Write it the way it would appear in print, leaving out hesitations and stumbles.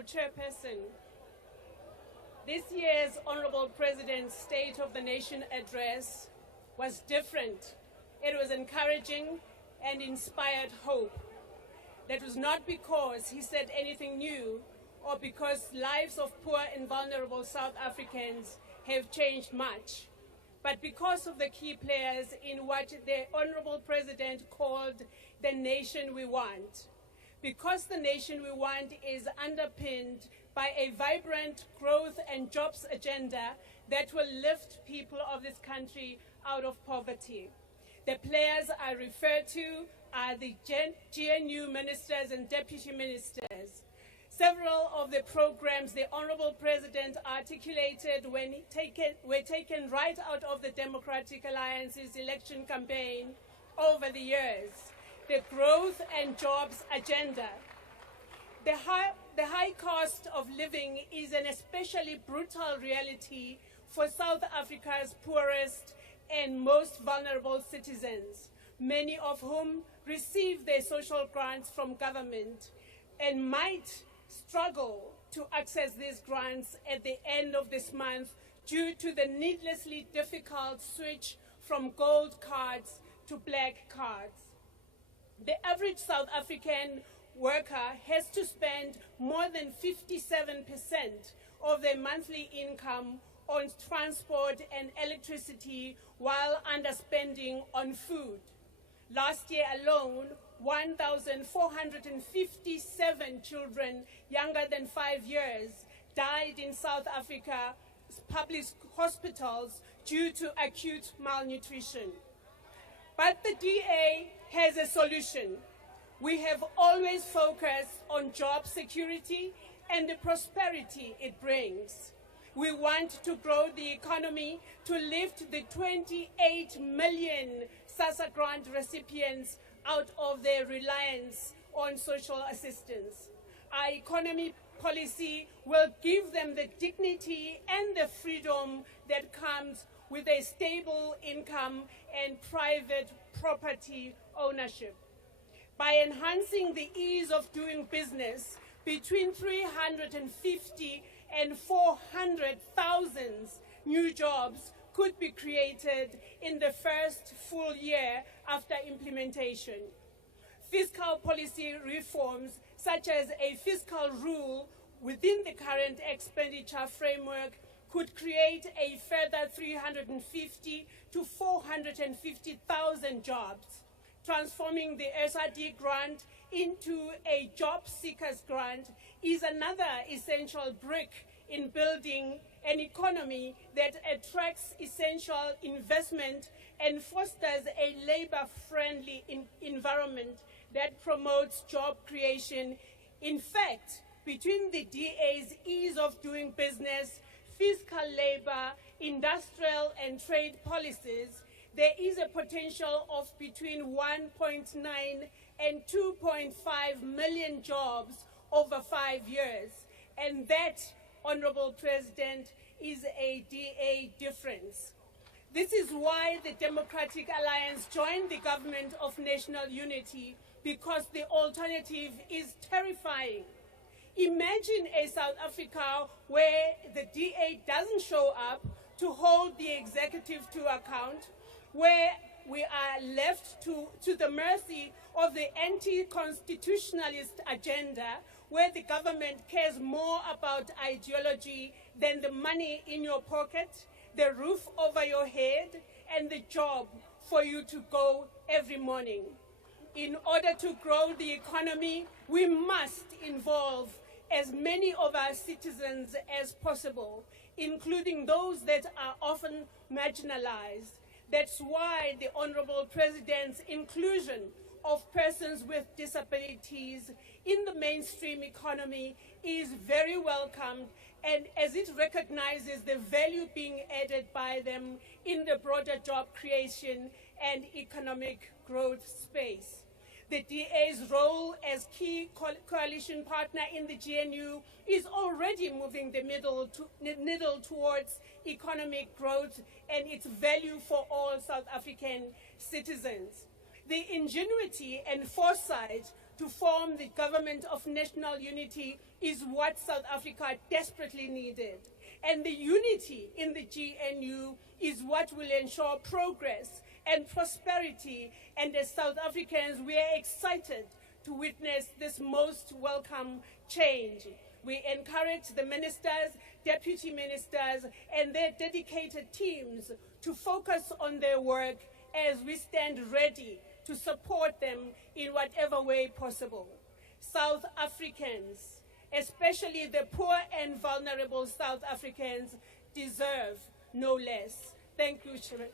Honorable Chairperson, this year's Honorable President's State of the Nation address was different. It was encouraging and inspired hope. That was not because he said anything new or because lives of poor and vulnerable South Africans have changed much, but because of the key players in what the Honorable President called the nation we want. Because the nation we want is underpinned by a vibrant growth and jobs agenda that will lift people of this country out of poverty. The players I refer to are the GNU ministers and deputy ministers. Several of the programs the Honorable President articulated were taken right out of the Democratic Alliance's election campaign over the years. The growth and jobs agenda. The high cost of living is an especially brutal reality for South Africa's poorest and most vulnerable citizens, many of whom receive their social grants from government and might struggle to access these grants at the end of this month due to the needlessly difficult switch from gold cards to black cards. The average South African worker has to spend more than 57% of their monthly income on transport and electricity while underspending on food. Last year alone, 1,457 children younger than 5 years died in South Africa's public hospitals due to acute malnutrition. But the DA has a solution. We have always focused on job security and the prosperity it brings. We want to grow the economy to lift the 28 million SASSA grant recipients out of their reliance on social assistance. Our economy policy will give them the dignity and the freedom that comes with a stable income and private property ownership. By enhancing the ease of doing business, between 350 and 400,000 new jobs could be created in the first full year after implementation. Fiscal policy reforms, such as a fiscal rule within the current expenditure framework, could create a further 350 to 450,000 jobs. Transforming the SRD grant into a job seekers grant is another essential brick in building an economy that attracts essential investment and fosters a labor-friendly environment that promotes job creation. In fact, between the DA's ease of doing business, fiscal labor, industrial and trade policies, there is a potential of between 1.9 and 2.5 million jobs over 5 years. And that, Honorable President, is a DA difference. This is why the Democratic Alliance joined the government of national unity, because the alternative is terrifying. Imagine a South Africa where the DA doesn't show up to hold the executive to account, where we are left to the mercy of the anti-constitutionalist agenda, where the government cares more about ideology than the money in your pocket, the roof over your head, and the job for you to go every morning. In order to grow the economy, we must involve as many of our citizens as possible, including those that are often marginalized. That's why the Honorable President's inclusion of persons with disabilities in the mainstream economy is very welcomed, and as it recognizes the value being added by them in the broader job creation and economic growth space. The DA's role as key coalition partner in the GNU is already moving the needle towards economic growth and its value for all South African citizens. The ingenuity and foresight to form the government of national unity is what South Africa desperately needed. And the unity in the GNU is what will ensure progress and prosperity. And as South Africans, we are excited to witness this most welcome change. We encourage the ministers, deputy ministers, and their dedicated teams to focus on their work as we stand ready to support them in whatever way possible. South Africans, especially the poor and vulnerable South Africans, deserve no less. Thank you, Chair.